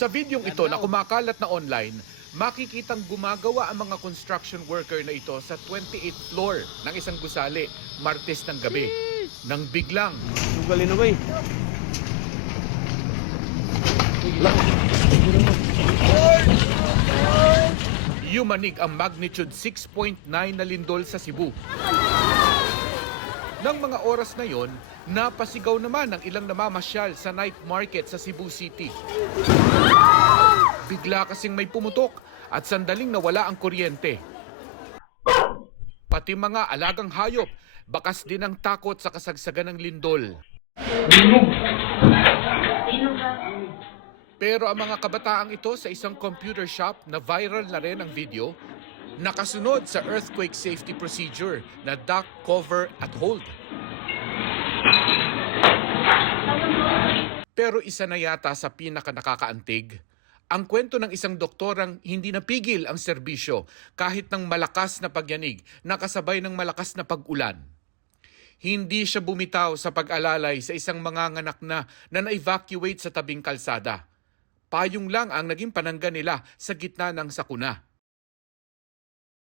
Sa videong ito na kumakalat na online, makikitang gumagawa ang mga construction worker na ito sa 28th floor ng isang gusali, Martes ng gabi. Nang biglang, Sugalin na ba eh? yumanig ang magnitude 6.9 na lindol sa Cebu. Nang mga oras na yon, napasigaw naman ang ilang namamasyal sa night market sa Cebu City. Bigla kasing may pumutok at sandaling nawala ang kuryente. Pati mga alagang hayop, bakas din ang takot sa kasagsagan ng lindol. Pero ang mga kabataang ito sa isang computer shop na viral na rin ang video, nakasunod sa earthquake safety procedure na duck, cover at hold. Pero isa na yata sa pinaka-nakakaantig, ang kwento ng isang doktorang hindi napigil ang serbisyo kahit ng malakas na pagyanig na kasabay ng malakas na pag-ulan. Hindi siya bumitaw sa pag-alalay sa isang manganganak na na-evacuate sa tabing kalsada. Payong lang ang naging panangga nila sa gitna ng sakuna.